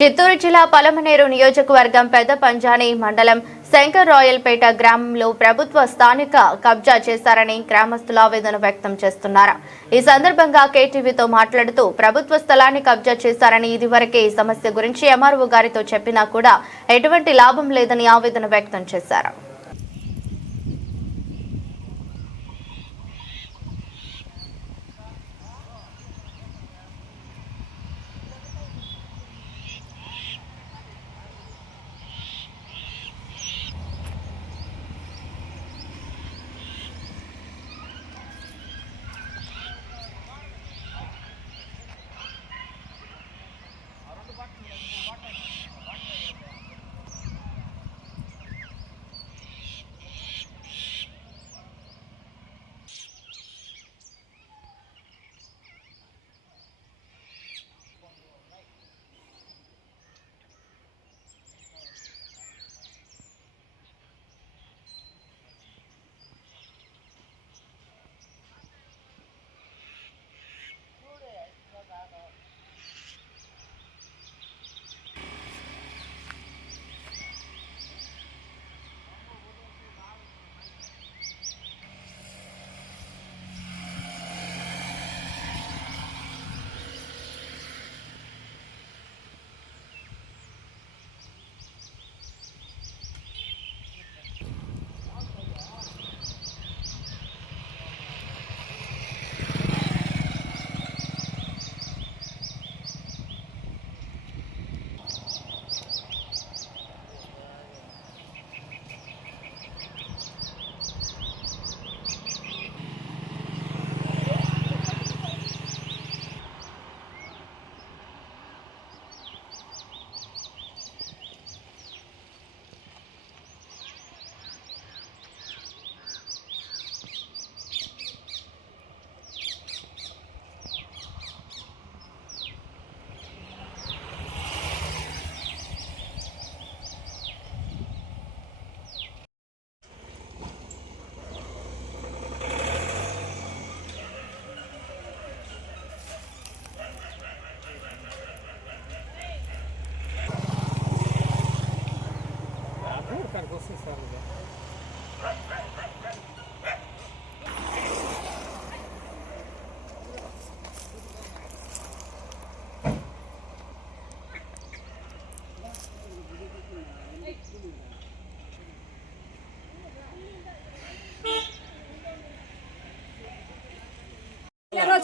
చిత్తూరు జిల్లా పలమనేరు నియోజకవర్గం పెద్ద పంజాని మండలం శంకర్ రాయల్పేట గ్రామంలో ప్రభుత్వ స్థానిక కబ్జా చేశారని గ్రామస్తులు ఆవేదన వ్యక్తం చేస్తున్నారు. ఈ సందర్భంగా కేటీవీతో మాట్లాడుతూ ప్రభుత్వ స్థలాన్ని కబ్జా చేశారని ఇదివరకే ఈ సమస్య గురించి ఎంఆర్ఓ గారితో చెప్పినా కూడా ఎటువంటి లాభం లేదని ఆవేదన వ్యక్తం చేశారు.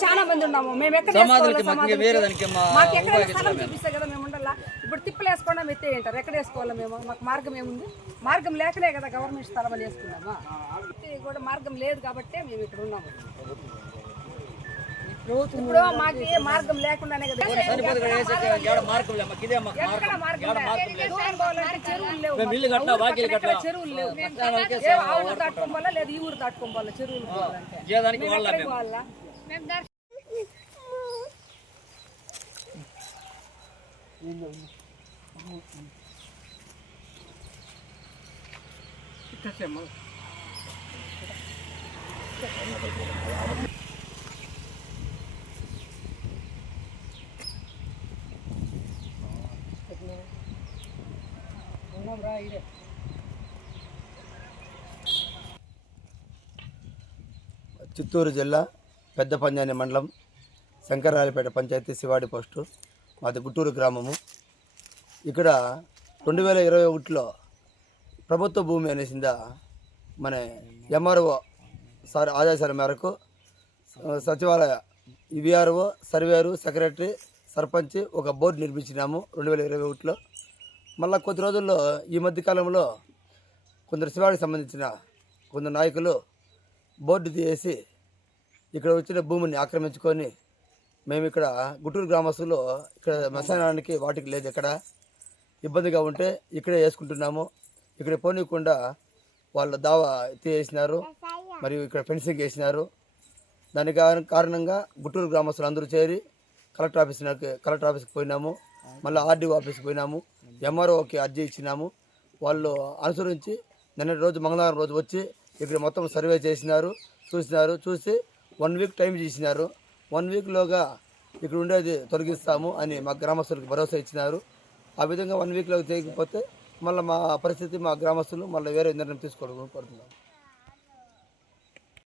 చాలా మంది ఉన్నాము. మేము ఎక్కడ మాకు ఎక్కడ స్థలం చూపిస్తే కదా మేము ఉండాలా. ఇప్పుడు తిప్పలు వేసుకోవడం ఎత్తే ఏంటారు, ఎక్కడ వేసుకోవాలా? మేము మాకు మార్గం ఏముంది? మార్గం లేకనే కదా గవర్నమెంట్ స్థలం అని వేసుకున్నామా. కూడా మార్గం లేదు కాబట్టి మేము ఇక్కడ ఉన్నాము. ఇప్పుడు మాకు ఏ మార్గం లేకుండానే కదా చెరువులు లేవు. చెరువులు లేవు. ఆ ఊరు దాటుకోవాలా లేదా ఈ ఊరు దాటుకోవాలా చెరువులు పోవాలంటే. చిత్తూరు జిల్లా పెద్ద పంజాని మండలం శంకరాయలపేట పంచాయతీ శివాడి పోస్టు, మాది గుట్టూరు గ్రామము. ఇక్కడ 2021లో ప్రభుత్వ భూమి అనేసిందా మన ఎంఆర్ఓ సార్ ఆదేశాల మేరకు సచివాలయ విఆర్ఓ సర్వేరు సెక్రటరీ సర్పంచ్ ఒక బోర్డు నిర్మించినాము 2021లో. మళ్ళీ కొద్ది రోజుల్లో ఈ మధ్యకాలంలో కొందరు శివాడికి సంబంధించిన కొందరు నాయకులు బోర్డు తీసి ఇక్కడ వచ్చిన భూమిని ఆక్రమించుకొని మేము ఇక్కడ గుట్టూరు గ్రామస్తులు ఇక్కడ మశానానికి వాటికి లేదు, ఎక్కడ ఇబ్బందిగా ఉంటే ఇక్కడే వేసుకుంటున్నాము. ఇక్కడ పోనీయకుండా వాళ్ళు దావా తీసేసినారు, మరియు ఇక్కడ ఫెన్సింగ్ వేసినారు. దానికి కారణంగా గుట్టూరు గ్రామస్తులు అందరూ చేరి కలెక్టర్ ఆఫీస్కి పోయినాము, మళ్ళీ ఆర్డీఓ ఆఫీస్కి పోయినాము, ఎంఆర్ఓకి అర్జీ ఇచ్చినాము. వాళ్ళు అనుసరించి నిన్నటి రోజు మంగళవారం రోజు వచ్చి ఇక్కడ మొత్తం సర్వే చేసినారు, చూసి 1 వీక్ టైం చేసినారు. 1 వీక్లోగా ఇక్కడ ఉండేది తొలగిస్తాము అని మా గ్రామస్తులకు భరోసా ఇచ్చినారు. ఆ విధంగా 1 వీక్లో చేయకపోతే మళ్ళీ మా పరిస్థితి మా గ్రామస్తులు మళ్ళీ వేరే నిర్ణయం తీసుకోవడం పడుతున్నాం.